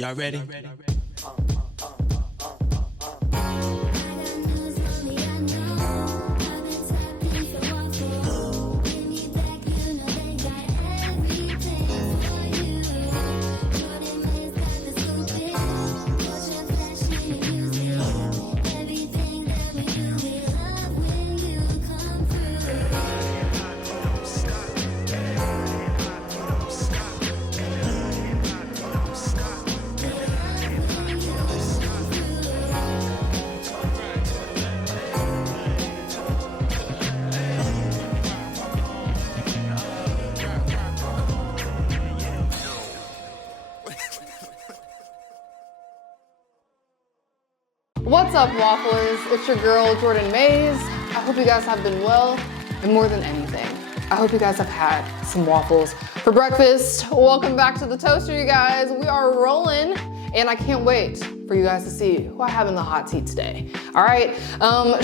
Y'all ready? What's up, Wafflers? It's your girl, Jordyn Mayes. I hope you guys have been well, and more than anything, I hope you guys have had some waffles for breakfast. Welcome back to the toaster, you guys. We are rolling, and I can't wait for you guys to see who I have in the hot seat today. All right,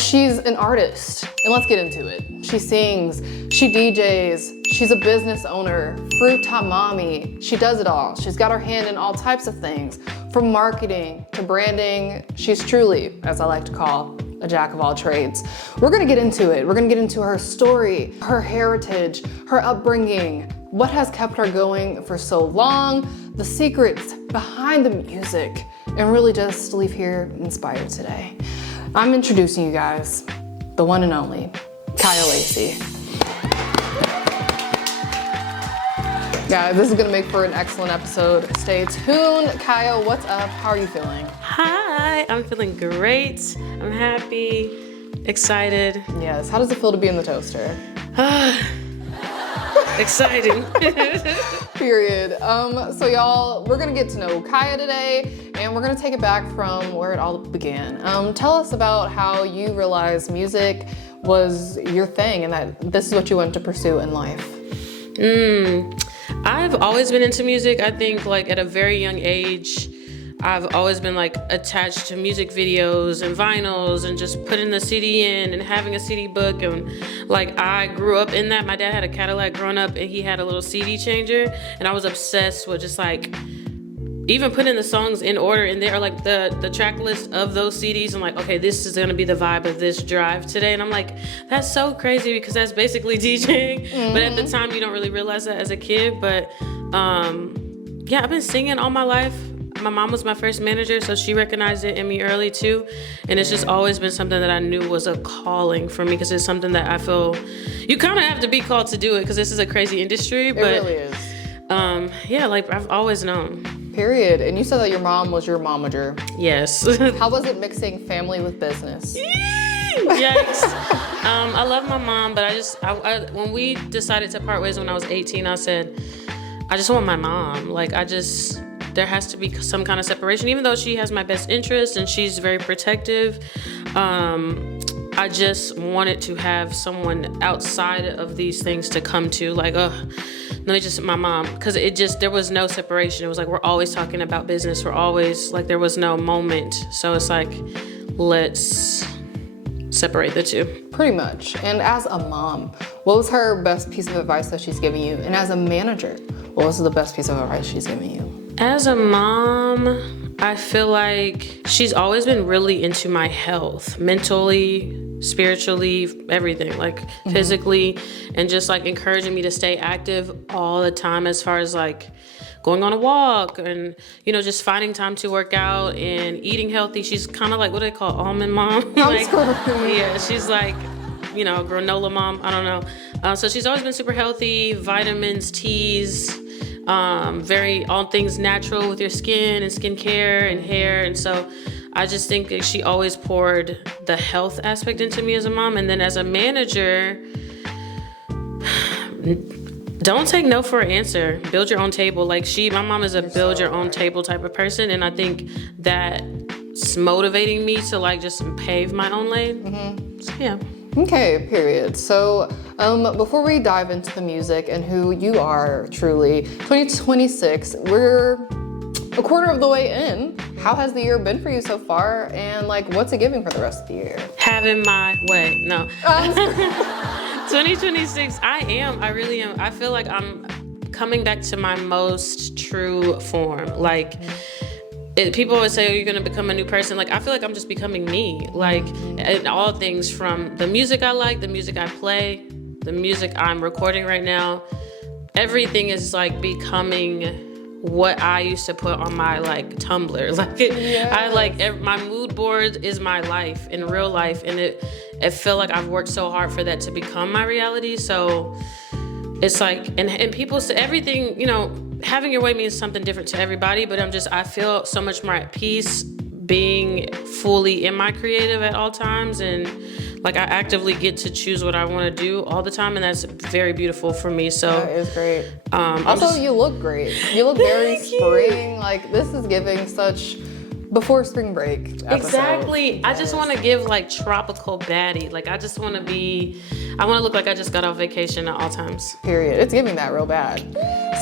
she's an artist, and let's get into it. She sings, she DJs, she's a business owner, Fruta Mami. She does it all. She's got her hand in all types of things, from marketing to branding. She's truly, as I like to call, a jack of all trades. We're gonna get into it. We're gonna get into her story, her heritage, her upbringing, what has kept her going for so long, the secrets behind the music, and really just leave here inspired today. I'm introducing you guys, the one and only, Kiya Lacey. Guys, this is gonna make for an excellent episode. Stay tuned. Kiya, what's up? How are you feeling? Hi, I'm feeling great. I'm happy, excited. Yes, how does it feel to be in the toaster? Exciting. Period. So y'all, we're gonna get to know Kiya today, and we're gonna take it back from where it all began. Tell us about how you realized music was your thing and that this is what you wanted to pursue in life. I've always been into music. I think like at a very young age, I've always been like attached to music videos and vinyls and just putting the CD in and having a CD book. And like I grew up in that. My dad had a Cadillac growing up and he had a little CD changer, and I was obsessed with just like even putting the songs in order in there, like the track list of those CDs. I'm like, okay, this is gonna be the vibe of this drive today. And I'm like, that's so crazy because that's basically DJing. But at the time you don't really realize that as a kid. But yeah, I've been singing all my life. My mom was my first manager, so she recognized it in me early too. And it's just always been something that I knew was a calling for me, because it's something that I feel you kind of have to be called to do it, because this is a crazy industry. But it really is. Yeah, like I've always known. Period. And you said that your mom was your momager. Yes. How was it mixing family with business? Yikes. I love my mom, but I when we decided to part ways when I was 18, I said, I just want my mom. Like there has to be some kind of separation, even though she has my best interest and she's very protective. I just wanted to have someone outside of these things to come to, like, my mom, because there was no separation. It was like, we're always talking about business. We're always like, there was no moment. So it's like, let's separate the two. Pretty much. And as a mom, what was her best piece of advice that she's giving you? And as a manager, what was the best piece of advice she's giving you? As a mom, I feel like she's always been really into my health, mentally, spiritually, everything, like physically, and just like encouraging me to stay active all the time, as far as like going on a walk and, just finding time to work out and eating healthy. She's kind of like what they call almond mom. Like, yeah, she's like, granola mom. I don't know. So she's always been super healthy, vitamins, teas, very all things natural with your skin and skincare and hair. And so I just think that she always poured the health aspect into me as a mom. And then as a manager, don't take no for an answer. Build your own table. Like my mom is a build your own table type of person. And I think that's motivating me to like just pave my own lane. So yeah. Okay, period. So before we dive into the music and who you are truly, 2026, we're a quarter of the way in. How has the year been for you so far? And like, what's it giving for the rest of the year? Having my way. No. 2026, I really am. I feel like I'm coming back to my most true form. Like, people always say, oh, you're gonna become a new person. Like, I feel like I'm just becoming me. Like, in all things, from the music I like, the music I play, the music I'm recording right now, everything is like becoming what I used to put on my like Tumblr. Like, I like, my mood board is my life in real life, and it feel like I've worked so hard for that to become my reality. So it's like, and people say everything, you know, having your way means something different to everybody, but I feel so much more at peace being fully in my creative at all times, and like I actively get to choose what I want to do all the time, and that's very beautiful for me. So that is great. Also, you look great. You look very spring. Like, this is giving such before spring break episode. Exactly. Yes. I just want to give like tropical baddie. Like, I just want to look like I just got off vacation at all times. Period. It's giving that real bad.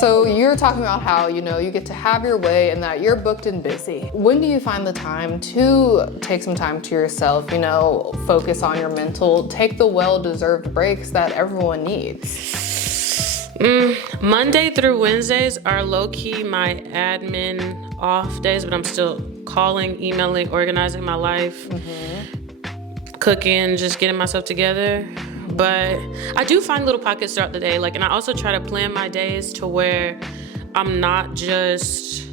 So you're talking about how, you know, you get to have your way and that you're booked and busy. When do you find the time to take some time to yourself, you know, focus on your mental, take the well-deserved breaks that everyone needs? Monday through Wednesdays are low-key my admin off days, but I'm still calling, emailing, organizing my life, cooking, just getting myself together. But I do find little pockets throughout the day, like, and I also try to plan my days to where I'm not just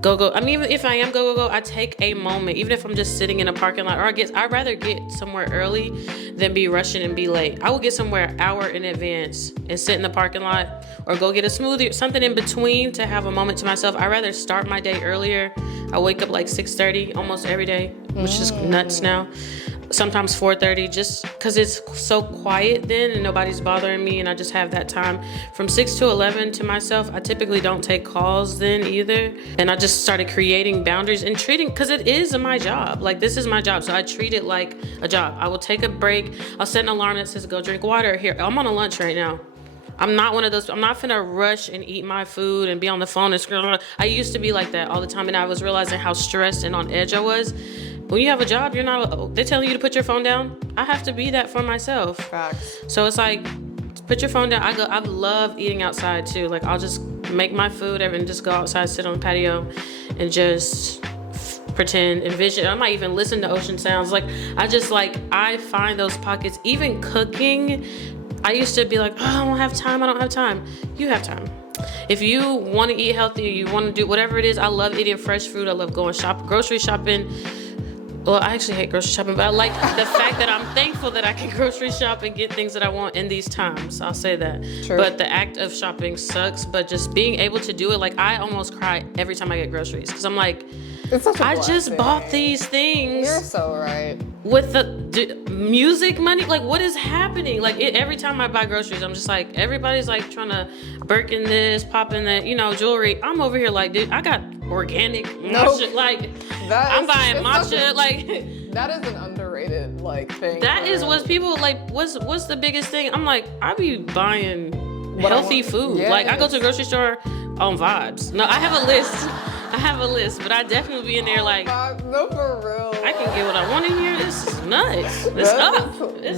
go. I mean, even if I am go, I take a moment, even if I'm just sitting in a parking lot, or I'd rather get somewhere early than be rushing and be late. I will get somewhere an hour in advance and sit in the parking lot, or go get a smoothie or something in between to have a moment to myself. I'd rather start my day earlier. I wake up like 6:30 almost every day, which is nuts now. Sometimes 4:30, just because it's so quiet then and nobody's bothering me, and I just have that time from 6 to 11 to myself. I typically don't take calls then either, and I just started creating boundaries and treating, because it is my job. Like, this is my job, so I treat it like a job. I will take a break. I'll set an alarm that says go drink water. Here, I'm on a lunch right now. I'm not one of those, I'm not finna rush and eat my food and be on the phone and scroll. I used to be like that all the time, and I was realizing how stressed and on edge I was. When you have a job, you're not, they're telling you to put your phone down. I have to be that for myself. Facts. So it's like, put your phone down. I love eating outside too. Like, I'll just make my food and just go outside, sit on the patio, and just pretend, envision. I might even listen to ocean sounds. Like, I find those pockets. Even cooking, I used to be like, oh, I don't have time. You have time. If you want to eat healthy, you want to do whatever it is. I love eating fresh food. I love going grocery shopping. Well, I actually hate grocery shopping, but I like the fact that I'm thankful that I can grocery shop and get things that I want in these times. I'll say that. True. But the act of shopping sucks, but just being able to do it, like, I almost cry every time I get groceries, because I'm like, it's such a I blessing. just bought these things. You're so right. With the music money, like, what is happening? Like, every time I buy groceries, I'm just like, everybody's like trying to Birkin this, popping that, you know, jewelry. I'm over here like, dude, I got organic matcha. Like, I'm buying matcha. Like, that is an underrated like thing. That is what people like. What's the biggest thing? I'm like, I be buying healthy food. Yes. Like, I go to the grocery store on vibes. No, I have a list, but I definitely be in there like, no, for real. I can get what I want in here. This is nuts. It's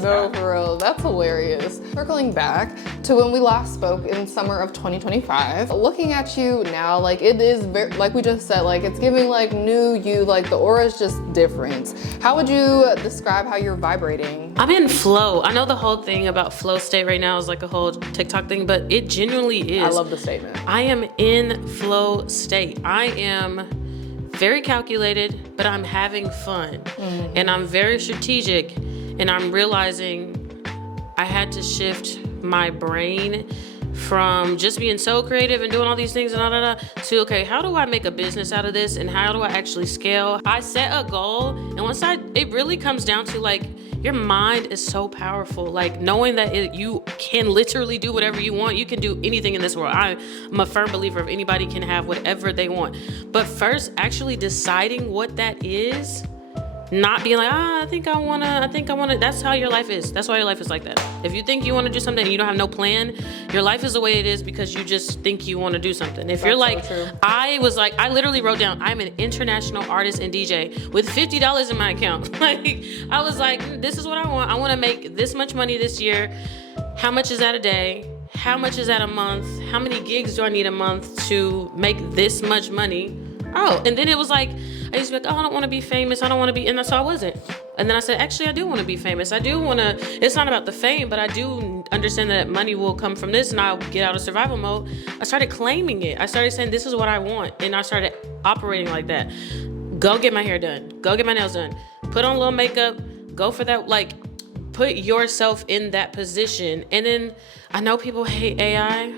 up. For real. That's hilarious. Circling back to when we last spoke in summer of 2025, looking at you now, like, it is very, like we just said, like, it's giving like new you, like the aura is just different. How would you describe how you're vibrating? I'm in flow. I know the whole thing about flow state right now is like a whole TikTok thing, but it genuinely is. I love the statement. I am in flow state. I am very calculated, but I'm having fun. And I'm very strategic, and I'm realizing I had to shift my brain from just being so creative and doing all these things and to, okay, how do I make a business out of this, and how do I actually scale? I set a goal, and it really comes down to, like, your mind is so powerful. Like, knowing that you can literally do whatever you want. You can do anything in this world. I'm a firm believer of anybody can have whatever they want. But first, actually deciding what that is, not being like, I think I wanna. That's how your life is. That's why your life is like that. If you think you wanna do something and you don't have no plan, your life is the way it is because you just think you wanna do something. If you're like, so I literally wrote down, I'm an international artist and DJ with $50 in my account. Like, I was like, this is what I want. I wanna make this much money this year. How much is that a day? How much is that a month? How many gigs do I need a month to make this much money? out. And then it was like, I used to be like, oh, I don't want to be famous. I don't want to be, and so I wasn't. And then I said, actually, I do want to be famous. I do want to, it's not about the fame, but I do understand that money will come from this and I'll get out of survival mode. I started claiming it. I started saying, this is what I want. And I started operating like that. Go get my hair done. Go get my nails done. Put on a little makeup. Go for that. Like, put yourself in that position. And then I know people hate AI.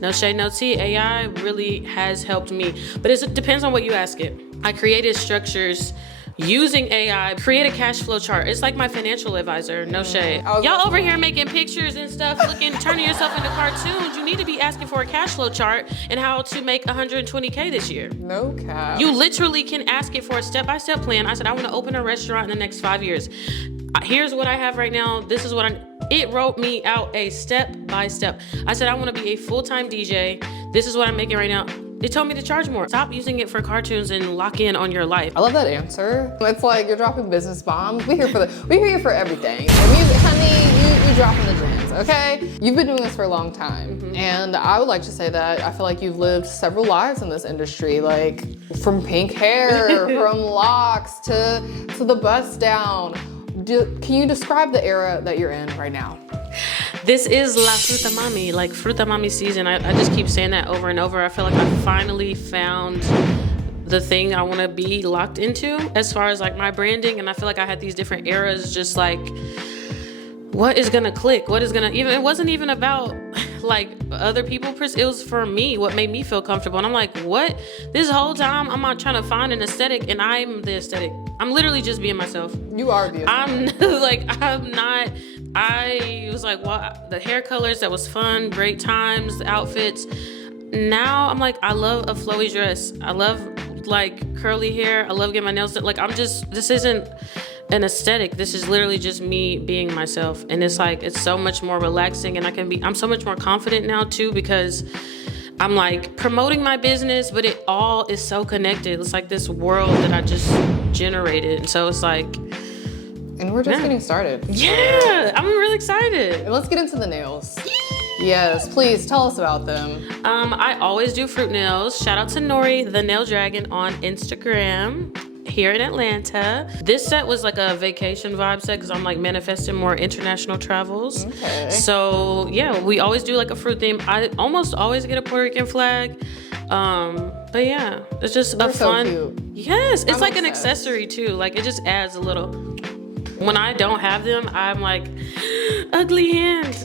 No shade, no tea. AI really has helped me, but it depends on what you ask it. I created structures using AI, create a cash flow chart. It's like my financial advisor, no shade. Y'all over here making pictures and stuff, turning yourself into cartoons. You need to be asking for a cash flow chart and how to make 120K this year. No cap. You literally can ask it for a step-by-step plan. I said, I want to open a restaurant in the next 5 years. Here's what I have right now. This is what it wrote me out a step-by-step. I said, I want to be a full-time DJ. This is what I'm making right now. It told me to charge more. Stop using it for cartoons and lock in on your life. I love that answer. It's like you're dropping business bombs. We're here for everything. The music, honey, you dropping the gems, okay? You've been doing this for a long time. And I would like to say that I feel like you've lived several lives in this industry, like from pink hair, from locks to the bust down. Can you describe the era that you're in right now? This is La Fruta Mami, like Fruta Mami season. I just keep saying that over and over. I feel like I finally found the thing I want to be locked into as far as like my branding. And I feel like I had these different eras, just like what is gonna click? What is gonna even, it wasn't even about like other people, it was for me, what made me feel comfortable. And I'm like, what? This whole time I'm not trying to find an aesthetic and I'm the aesthetic. I'm literally just being myself. You are the aesthetic. I was like, well, the hair colors, that was fun, great times, the outfits. Now I'm like, I love a flowy dress. I love like curly hair. I love getting my nails done. Like this isn't an aesthetic. This is literally just me being myself. And it's like, it's so much more relaxing and I'm so much more confident now too, because I'm like promoting my business, but it all is so connected. It's like this world that I just generated. And so it's like, and we're just getting started. Yeah, I'm really excited. And let's get into the nails. Yes, please tell us about them. I always do fruit nails. Shout out to Nori, the nail dragon on Instagram here in Atlanta. This set was like a vacation vibe set because I'm like manifesting more international travels. Okay. So yeah, we always do like a fruit theme. I almost always get a Puerto Rican flag. But yeah, it's just a fun. So cute. Yes, it's like an accessory too. Like it just adds a little. When I don't have them, I'm like, ugly hand.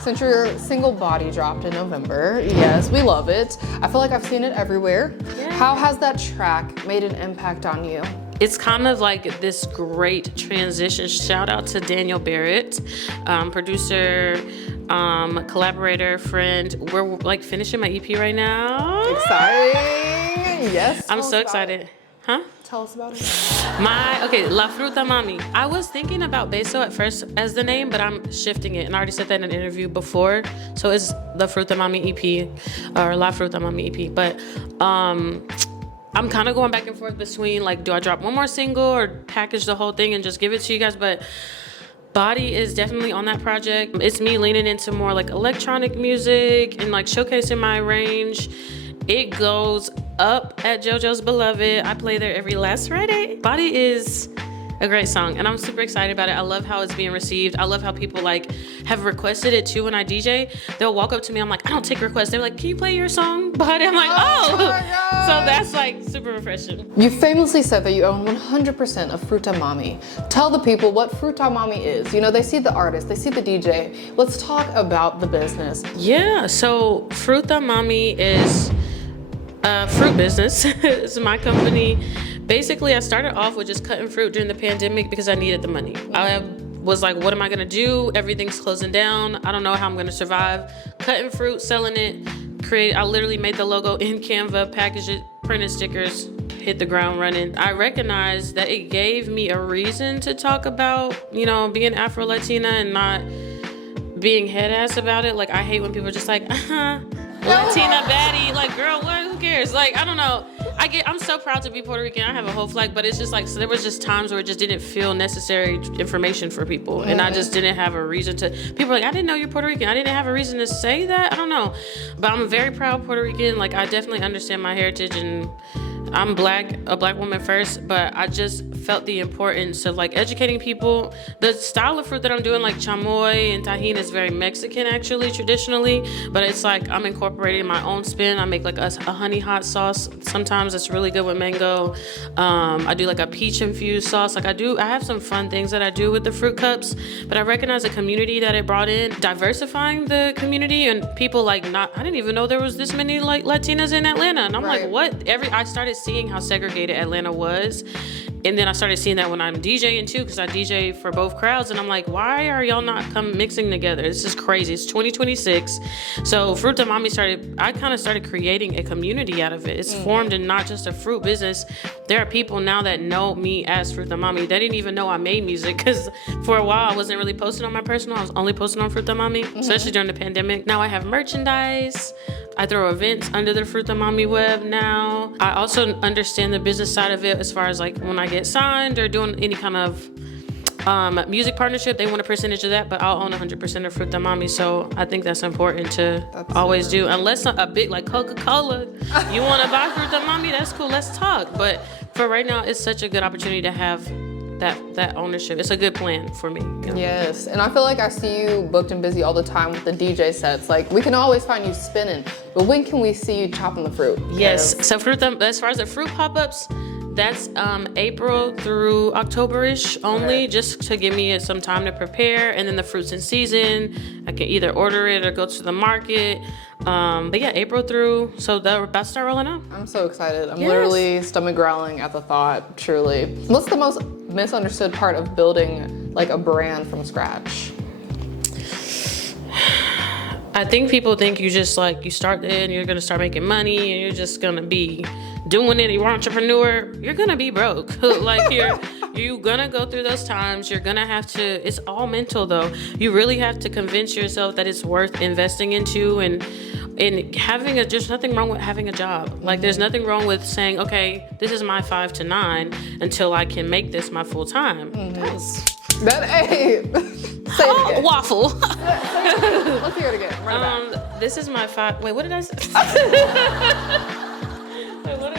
Since your single body dropped in November, yes, we love it. I feel like I've seen it everywhere. Yeah. How has that track made an impact on you? It's kind of like this great transition. Shout out to Daniel Barrett, producer, collaborator, friend. We're like finishing my EP right now. Exciting. Yes. I'm so excited. Huh? Tell us about it. La Fruta Mami. I was thinking about Beso at first as the name, but I'm shifting it. And I already said that in an interview before. So it's the Fruta Mami EP or La Fruta Mami EP. But I'm kind of going back and forth between like, do I drop one more single or package the whole thing and just give it to you guys? But Body is definitely on that project. It's me leaning into more like electronic music and like showcasing my range. It goes up at JoJo's Beloved. I play there every last Friday. Body is a great song and I'm super excited about it. I love how it's being received. I love how people like have requested it too when I DJ. They'll walk up to me, I'm like, I don't take requests. They're like, can you play your song, Body? I'm like, oh. So that's like super refreshing. You famously said that you own 100% of Fruta Mami. Tell the people what Fruta Mami is. You know, they see the artist, they see the DJ. Let's talk about the business. Yeah, so Fruta Mami is a fruit business. It's my company. Basically, I started off with just cutting fruit during the pandemic because I needed the money. I was like, what am I gonna do? Everything's closing down. I don't know how I'm gonna survive. Cutting fruit, selling it, I literally made the logo in Canva, packaged it, printed stickers, hit the ground running. I recognized that it gave me a reason to talk about, you know, being Afro-Latina and not being head ass about it. Like, I hate when people are just like, Latina baddie, like, girl, what? Who cares? Like, I don't know. I'm so proud to be Puerto Rican. I have a whole flag, but it's just like, so there was just times where it just didn't feel necessary information for people. And I just didn't have a reason to, people were like, I didn't know you're Puerto Rican. I didn't have a reason to say that. I don't know. But I'm a very proud Puerto Rican. Like, I definitely understand my heritage, and I'm a black woman first, but I just felt the importance of like educating people. The style of fruit that I'm doing, like chamoy and tajin, is very Mexican actually, traditionally, but it's like I'm incorporating my own spin. I make like a honey hot sauce. Sometimes it's really good with mango. I do like a peach infused sauce. Like I have some fun things that I do with the fruit cups, but I recognize the community that it brought in, diversifying the community, and people like I didn't even know there was this many like Latinas in Atlanta. And I'm like, what? I started seeing how segregated Atlanta was. And then I started seeing that when I'm DJing too, because I DJ for both crowds. And I'm like, why are y'all not mixing together? This is crazy. It's 2026. So Fruta Mami I kind of started creating a community out of it. It's formed in not just a fruit business. There are people now that know me as Fruta Mami. They didn't even know I made music, because for a while I wasn't really posting on my personal. I was only posting on Fruta Mami, especially during the pandemic. Now I have merchandise. I throw events under the Fruta Mami web now. I also understand the business side of it, as far as like when I get signed or doing any kind of music partnership, they want a percentage of that, but I'll own 100% of Fruta Mami. So I think that's important to always do. Unless a big like Coca-Cola, you want to buy Fruta Mami, that's cool, let's talk. But for right now, it's such a good opportunity to have that ownership. It's a good plan for me. You know? Yes, and I feel like I see you booked and busy all the time with the DJ sets. Like, we can always find you spinning, but when can we see you chopping the fruit? Yes, so as far as the fruit pop-ups, that's April through October-ish only, just to give me some time to prepare. And then the fruits in season, I can either order it or go to the market. But yeah, April through, so they're about to start rolling out. I'm so excited. I'm literally stomach growling at the thought, truly. What's the most misunderstood part of building like a brand from scratch? I think people think you just like, you start there and you're gonna start making money and you're just gonna be doing it, you're an entrepreneur, you're gonna be broke. Like you're gonna go through those times. You're gonna have to, it's all mental though. You really have to convince yourself that it's worth investing into, and having there's nothing wrong with having a job. Like there's nothing wrong with saying, okay, this is my 5 to 9 until I can make this my full time. Waffle. Let's hear it again. Run it back. This is my 5. Wait, what did I say? Wait, what did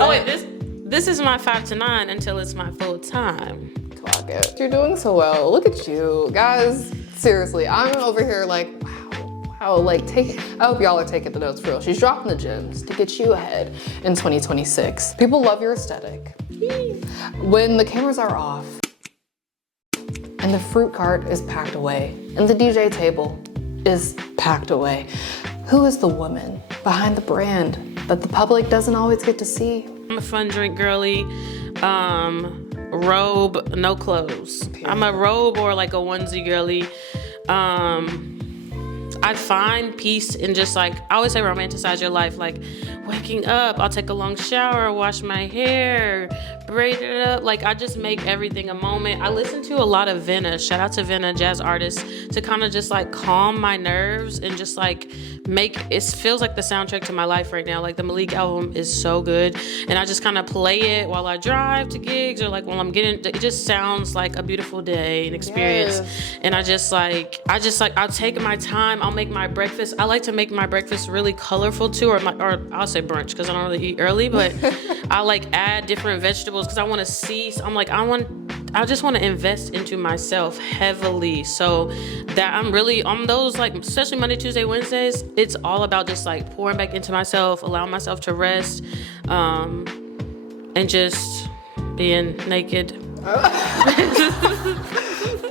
I say? This is my 5 to 9 until it's my full time. Clock it. You're doing so well. Look at you, guys. Seriously, I'm over here like, wow. Like I hope y'all are taking the notes for real. She's dropping the gems to get you ahead in 2026. People love your aesthetic. When the cameras are off and the fruit cart is packed away and the DJ table is packed away, who is the woman behind the brand that the public doesn't always get to see? I'm a fun drink girly. Robe, no clothes. Okay. I'm a robe or like a onesie girly. I find peace in just like, I always say romanticize your life, like waking up, I'll take a long shower, wash my hair, braid it up. Like I just make everything a moment. I listen to a lot of Venna, shout out to Venna, jazz artist, to kind of just like calm my nerves and just like it feels like the soundtrack to my life right now. Like the Malik album is so good. And I just kind of play it while I drive to gigs or like while I'm it just sounds like a beautiful day and experience. Yes. And I'll take my time. I'll make my breakfast. I like to make my breakfast really colorful too, or I'll say brunch because I don't really eat early, but I like add different vegetables because I want to see. I just want to invest into myself heavily. So that I'm really on those, like, especially Monday, Tuesday, Wednesdays, it's all about just like pouring back into myself, allowing myself to rest, and just being naked.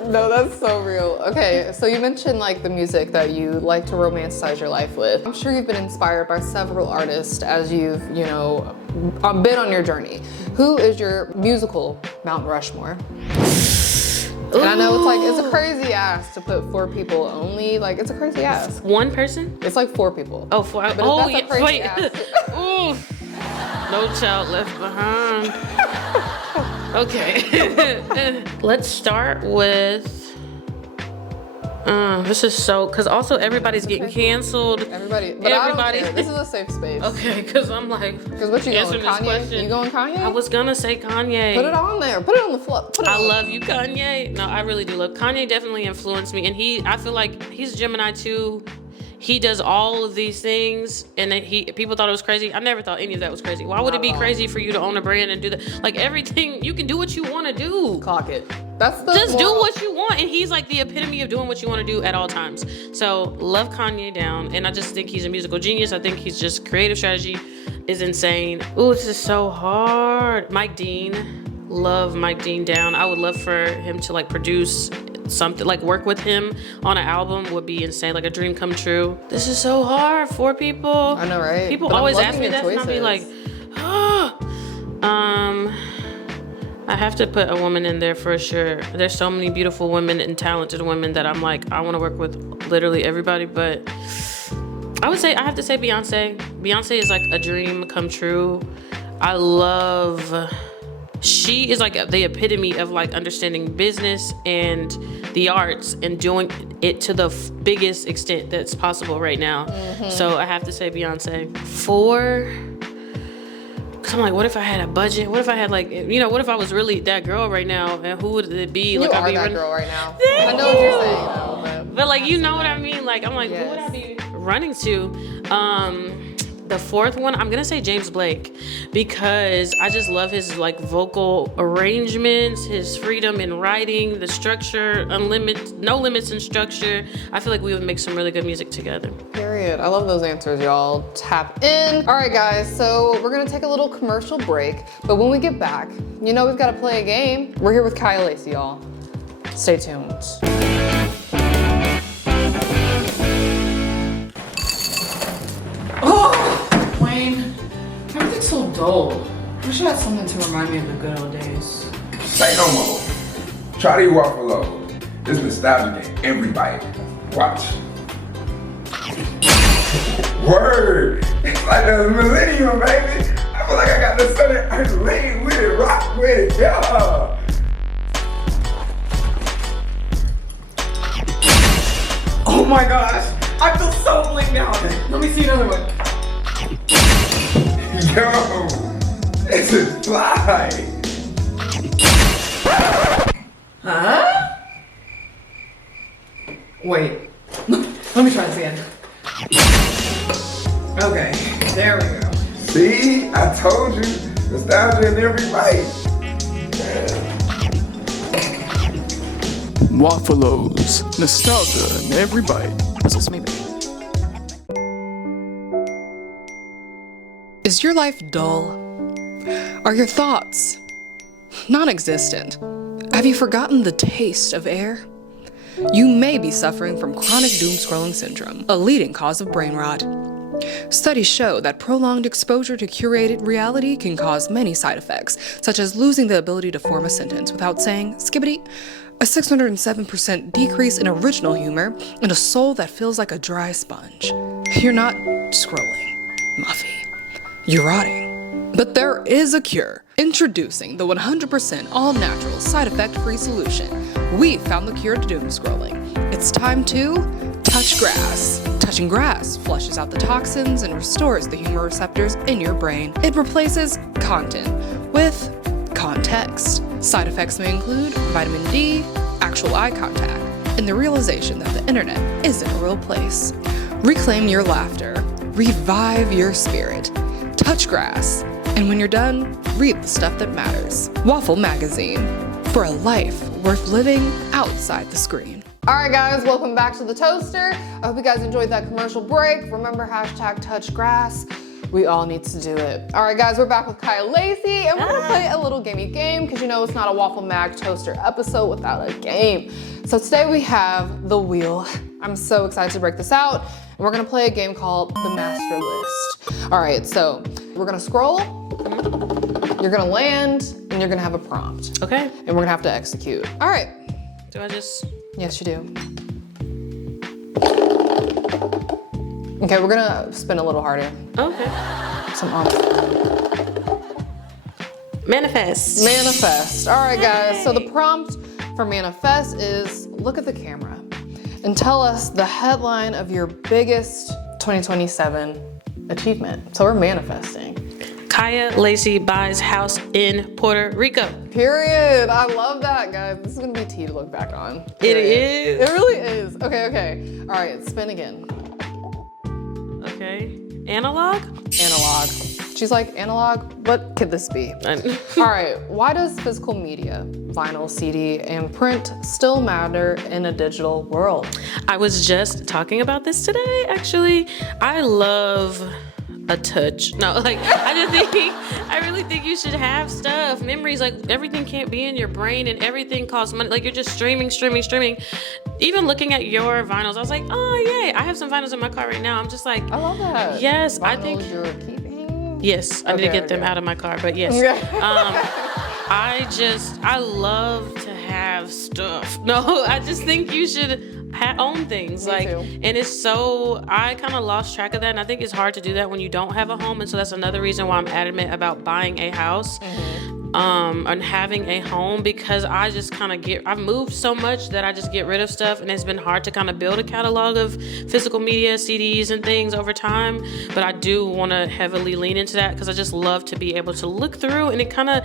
No, that's so real. Okay, so you mentioned like the music that you like to romanticize your life with. I'm sure you've been inspired by several artists as you've, been on your journey. Who is your musical Mount Rushmore? And I know it's a crazy ask to put 4 people only. Like, it's a crazy ask. One person? It's like 4 people. Oh, 4. But oh, that's yeah. a crazy Wait. ask. Ooh. No child left behind. Okay. Let's start with This is so, because also everybody's getting canceled. Everybody, but everybody. I don't care. This is a safe space. Okay, because I'm like, because what you going, Kanye? You going Kanye? I was gonna say Kanye. Put it on there. Put it on the floor. I love you, Kanye. No, I really do love Kanye. Definitely influenced me, and I feel like he's Gemini too. He does all of these things, and people thought it was crazy. I never thought any of that was crazy. Why would it be crazy for you to own a brand and do that? Like everything, you can do what you want to do. Clock it. That's the just do what you want, and he's like the epitome of doing what you want to do at all times. So love Kanye down, and I just think he's a musical genius. I think he's just creative strategy is insane. Ooh, this is so hard. Mike Dean, love Mike Dean down. I would love for him to like produce something, like work with him on an album would be insane, like a dream come true. This is so hard. 4 people. I know, right? People always ask me that, and I'll be like, I have to put a woman in there for sure. There's so many beautiful women and talented women that I'm like, I want to work with literally everybody, but I have to say Beyonce. Beyonce is like a dream come true. She is like the epitome of like understanding business and the arts and doing it to the biggest extent that's possible right now. So I have to say Beyonce. 4, because I'm like, what if I had a budget? What if I had like, what if I was really that girl right now? And who would it be? You like, are that girl right now. I know what you're saying though. But like, you know what I mean? Like, I'm like, who would I be running to? The 4th one, I'm gonna say James Blake, because I just love his like vocal arrangements, his freedom in writing, the structure, no limits in structure. I feel like we would make some really good music together. Period. I love those answers, y'all. Tap in. All right, guys, so we're gonna take a little commercial break, but when we get back, we've gotta play a game. We're here with Kiya Lacey, y'all. Stay tuned. Everything's so dull. I wish I had something to remind me of the good old days. Say no more. Try these waffle loaves. It's nostalgic in every bite. Watch. Word! It's like the millennium, baby. I feel like I got the Southern Earth lean with it, rock with it, yeah. Oh my gosh, I feel so blinged out. Let me see another one. Yo, this is fly. Huh? Wait, let me try this again. Okay, there we go. See, I told you, nostalgia in every bite. Waffles, nostalgia in every bite. Whistles maybe. Is your life dull? Are your thoughts non-existent? Have you forgotten the taste of air? You may be suffering from chronic doom-scrolling syndrome, a leading cause of brain rot. Studies show that prolonged exposure to curated reality can cause many side effects, such as losing the ability to form a sentence without saying skibbity, a 607% decrease in original humor, and a soul that feels like a dry sponge. You're not scrolling, Muffy. You're rotting. But there is a cure. Introducing the 100% all-natural, side-effect-free solution. We found the cure to doom scrolling. It's time to touch grass. Touching grass flushes out the toxins and restores the humor receptors in your brain. It replaces content with context. Side effects may include vitamin D, actual eye contact, and the realization that the internet isn't a real place. Reclaim your laughter. Revive your spirit. Touch grass. And when you're done, read the stuff that matters. Waffle Magazine. For a life worth living outside the screen. All right, guys, welcome back to the Toaster. I hope you guys enjoyed that commercial break. Remember, #touchgrass. We all need to do it. All right, guys, we're back with Kiya Lacey, and we're gonna play a little gamey game, because you know it's not a Waffle Mag Toaster episode without a game. So today we have the wheel. I'm so excited to break this out. And we're gonna play a game called the Master List. All right, so we're gonna scroll, you're gonna land, and you're gonna have a prompt. Okay. And we're gonna have to execute. All right. Do I just... Yes, you do. Okay, we're gonna spin a little harder. Okay. Some Manifest. Manifest. All right, guys. So the prompt for manifest is look at the camera and tell us the headline of your biggest 2027 achievement. So we're manifesting. Kiya Lacey buys house in Puerto Rico. Period. I love that, guys. This is gonna be tea to look back on. It is. It really is. Okay. All right, spin again. Okay. Analog? Analog. She's like, analog? What could this be? All right, why does physical media, vinyl, CD, and print still matter in a digital world? I was just talking about this today, actually. I love a touch. No, like, I really think you should have stuff, memories, like everything can't be in your brain and everything costs money. Like you're just streaming. Even looking at your vinyls, I was like, oh yay, I have some vinyls in my car right now. I'm just like, I love that. Yes, Vinyls I think you're keeping? Yes, I need to get them out of my car, but yes. I love to have stuff. No, I just think you should own things. Me too. And it's so, I kind of lost track of that, and I think it's hard to do that when you don't have a home, and so that's another reason why I'm adamant about buying a house. And having a home, because I just kind of I've moved so much that I just get rid of stuff, and it's been hard to kind of build a catalog of physical media, CDs and things over time. But I do want to heavily lean into that because I just love to be able to look through, and it kind of,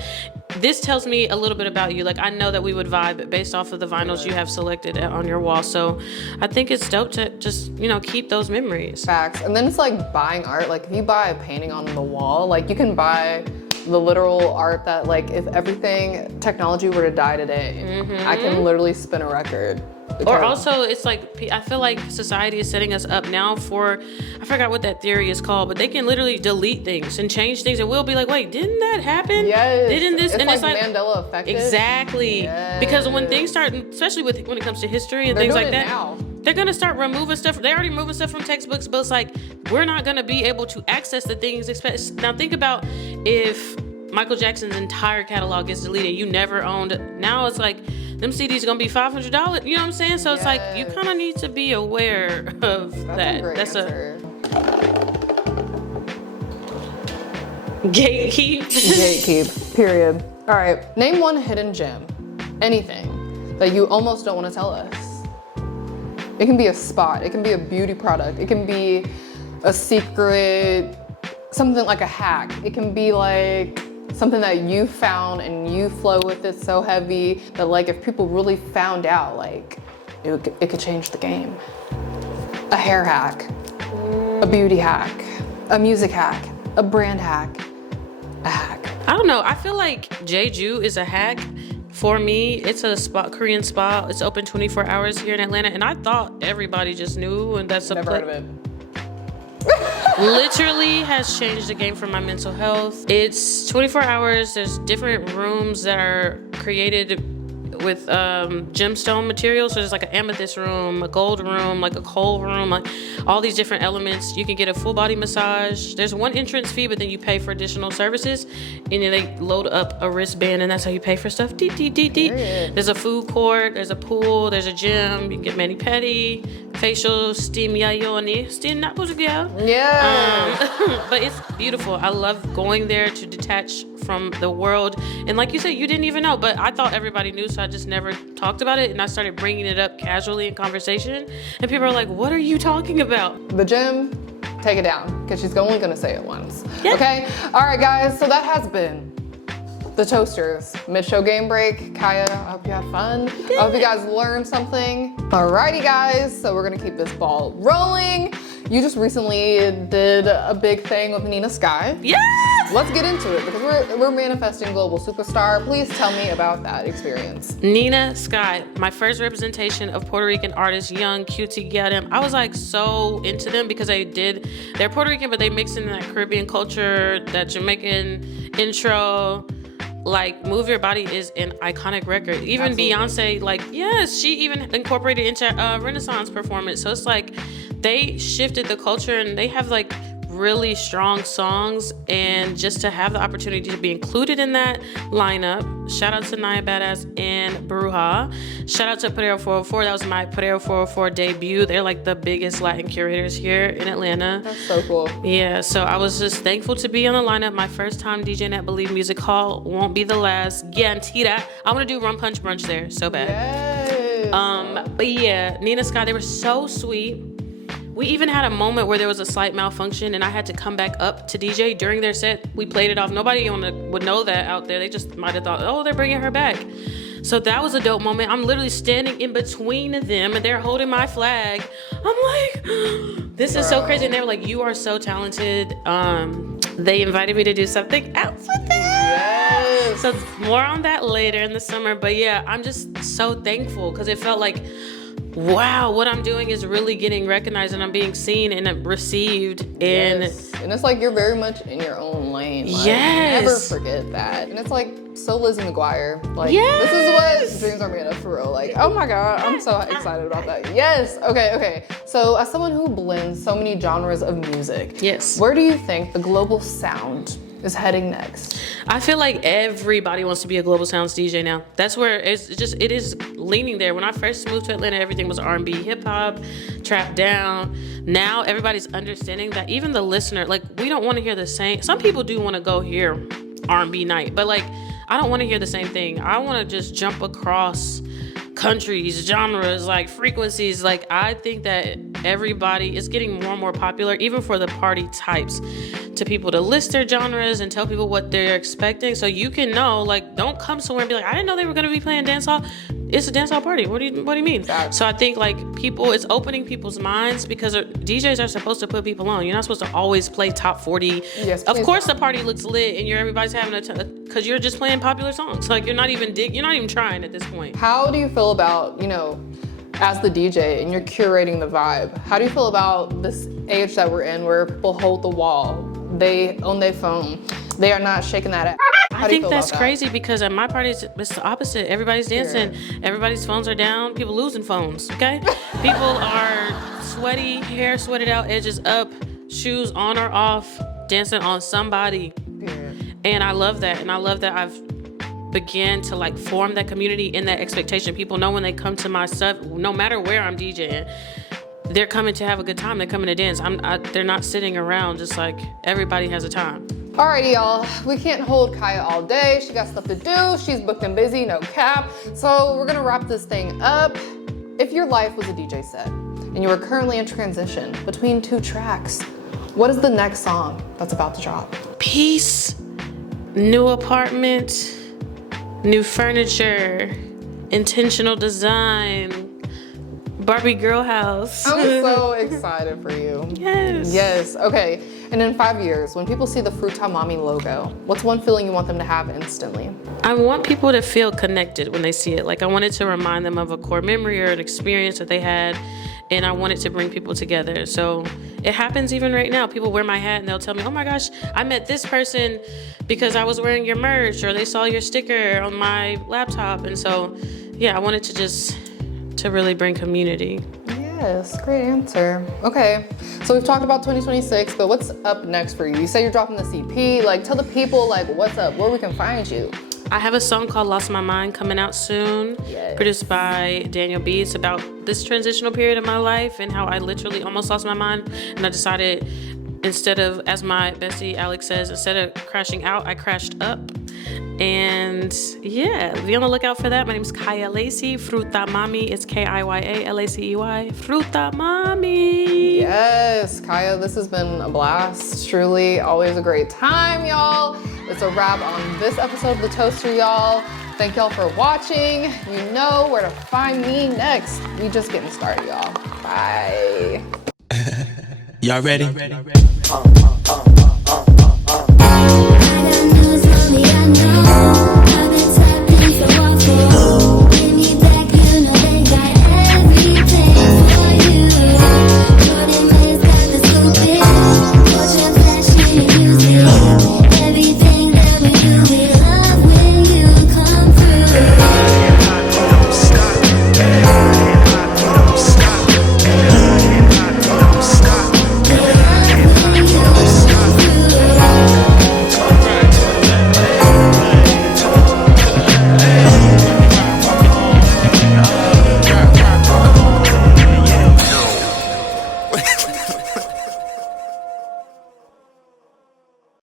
this tells me a little bit about you. Like I know that we would vibe based off of the vinyls you have selected on your wall. So I think it's dope to just, keep those memories. Facts. And then it's like buying art. Like if you buy a painting on the wall, like you can buy the literal art that, like, if everything technology were to die today, I can literally spin a record. Or also, it's like, I feel like society is setting us up now for, I forgot what that theory is called, but they can literally delete things and change things, and we'll be like, wait, didn't that happen? Yes. Didn't this? It's and like it's like Mandela effect. Exactly. Yes. Because when things start, especially when it comes to history and They're things doing like it that, now. They're gonna start removing stuff. They're already removing stuff from textbooks, but it's like we're not gonna be able to access the things. Now think about if Michael Jackson's entire catalog is deleted. You never owned. Now it's like them CDs are gonna be $500. You know what I'm saying? So it's like you kind of need to be aware of that. That's a Gatekeep. Gatekeep. Period. All right. Name one hidden gem. Anything that you almost don't want to tell us. It can be a spot. It can be a beauty product. It can be a secret, something like a hack. It can be like something that you found and you flow with it so heavy that, like, if people really found out, like, it could change the game. A hair hack, a beauty hack, a music hack, a brand hack, a hack. I don't know. I feel like Jeju is a hack. For me, it's a Korean spa. It's open 24 hours here in Atlanta, and I thought everybody just knew, and that's Never heard of it. Literally has changed the game for my mental health. It's 24 hours. There's different rooms that are created with gemstone materials. So there's like an amethyst room, a gold room, like a coal room, like all these different elements. You can get a full body massage. There's one entrance fee, but then you pay for additional services, and then they load up a wristband, and that's how you pay for stuff. There's a food court, there's a pool, there's a gym. You can get mani-pedi, facial, steam yayoni, steam not Yeah. but it's beautiful. I love going there to detach from the world. And like you said, you didn't even know, but I thought everybody knew, so I just never talked about it. And I started bringing it up casually in conversation. And people are like, what are you talking about? The gym, take it down, because she's only gonna say it once. Yeah. Okay? All right, guys, so that has been the Toasters mid-show game break. Kiya, I hope you had fun. I hope you guys learned something. Alrighty, guys, so we're gonna keep this ball rolling. You just recently did a big thing with Nina Sky. Yes! Let's get into it, because we're manifesting global superstar. Please tell me about that experience. Nina Sky, my first representation of Puerto Rican artists, young, cutie, get them. I was like so into them because they're Puerto Rican, but they mix in that Caribbean culture, that Jamaican intro. Like, Move Your Body is an iconic record. Even Absolutely. Beyonce, like, yes, she even incorporated into a Renaissance performance. So it's like they shifted the culture, and they have like really strong songs, and just to have the opportunity to be included in that lineup. Shout out to Naya Badass and Bruja. Shout out to Pereo 404. That was my Pereo 404 debut. They're like the biggest Latin curators here in Atlanta. That's so cool. Yeah, so I was just thankful to be on the lineup. My first time DJing at Believe Music Hall. Won't be the last. Guarantida. I want to do Rum Punch Brunch there so bad. Yes. But yeah, Nina Scott, they were so sweet. We even had a moment where there was a slight malfunction and I had to come back up to DJ during their set. We played it off. Nobody would know that out there. They just might have thought, oh, they're bringing her back. So that was a dope moment. I'm literally standing in between them and they're holding my flag. I'm like, this is so crazy. And they were like, you are so talented. They invited me to do something else with them. Yes. So more on that later in the summer. But yeah, I'm just so thankful because it felt like, wow, what I'm doing is really getting recognized and I'm being seen and received. And and it's like you're very much in your own lane. Like, yes. Never forget that. And it's like, so Lizzie McGuire. Like, this is what dreams are made of for real. Like, oh my God, I'm so excited about that. Yes, okay. So as someone who blends so many genres of music, yes, where do you think the global sound is heading next? I feel like everybody wants to be a global sounds DJ now. That's where it is leaning there. When I first moved to Atlanta, everything was R&B, hip hop, trap down. Now everybody's understanding that even the listener, like, we don't want to hear the same. Some people do want to go hear R&B night, but like, I don't want to hear the same thing. I want to just jump across countries, genres, like frequencies. Like, I think that everybody is getting more and more popular, even for the party types, to people to list their genres and tell people what they're expecting. So you can know, like, don't come somewhere and be like, I didn't know they were going to be playing dancehall. It's a dancehall party. What do you mean? Exactly. So I think like it's opening people's minds because DJs are supposed to put people on. You're not supposed to always play top 40. Yes, of course the party looks lit and everybody's having because you're just playing popular songs. Like, you're not even trying at this point. How do you feel about, as the DJ and you're curating the vibe, how do you feel about this age that we're in where people hold the wall, they own their phone, they are not shaking that ass? I think that's crazy because at my parties, it's the opposite. Everybody's dancing. Everybody's phones are down. People losing phones, okay? People are sweaty, hair sweated out, edges up, shoes on or off, dancing on somebody. And I love that. And I love that I've began to like form that community in that expectation. People know when they come to my stuff, no matter where I'm DJing, they're coming to have a good time. They're coming to dance. They're not sitting around just like everybody has a time. Alrighty, y'all. We can't hold Kiya all day. She got stuff to do. She's booked and busy, no cap. So we're gonna wrap this thing up. If your life was a DJ set and you were currently in transition between two tracks, what is the next song that's about to drop? Peace, new apartment, new furniture, intentional design, Barbie girl house. I'm so excited for you. Yes. Yes, okay. And in 5 years, when people see the Fruta Mami logo, what's one feeling you want them to have instantly? I want people to feel connected when they see it. Like, I wanted to remind them of a core memory or an experience that they had, and I wanted to bring people together. So it happens even right now. People wear my hat and they'll tell me, oh my gosh, I met this person because I was wearing your merch, or they saw your sticker on my laptop. And so, yeah, I wanted to really bring community. Yes, great answer. Okay, so we've talked about 2026, but what's up next for you? You say you're dropping the CP, like tell the people like what's up, where we can find you. I have a song called Lost My Mind coming out soon, produced by Daniel B. It's about this transitional period of my life and how I literally almost lost my mind, and I decided instead of, as my bestie Alex says, instead of crashing out, I crashed up. And yeah, be on the lookout for that. My name is Kiya Lacey, Fruta Mami. It's K-I-Y-A-L-A-C-E-Y, Fruta Mami. Yes, Kiya, this has been a blast. Truly, always a great time, y'all. It's a wrap on this episode of The Toaster, y'all. Thank y'all for watching. You know where to find me next. We just getting started, y'all. Bye. Y'all ready?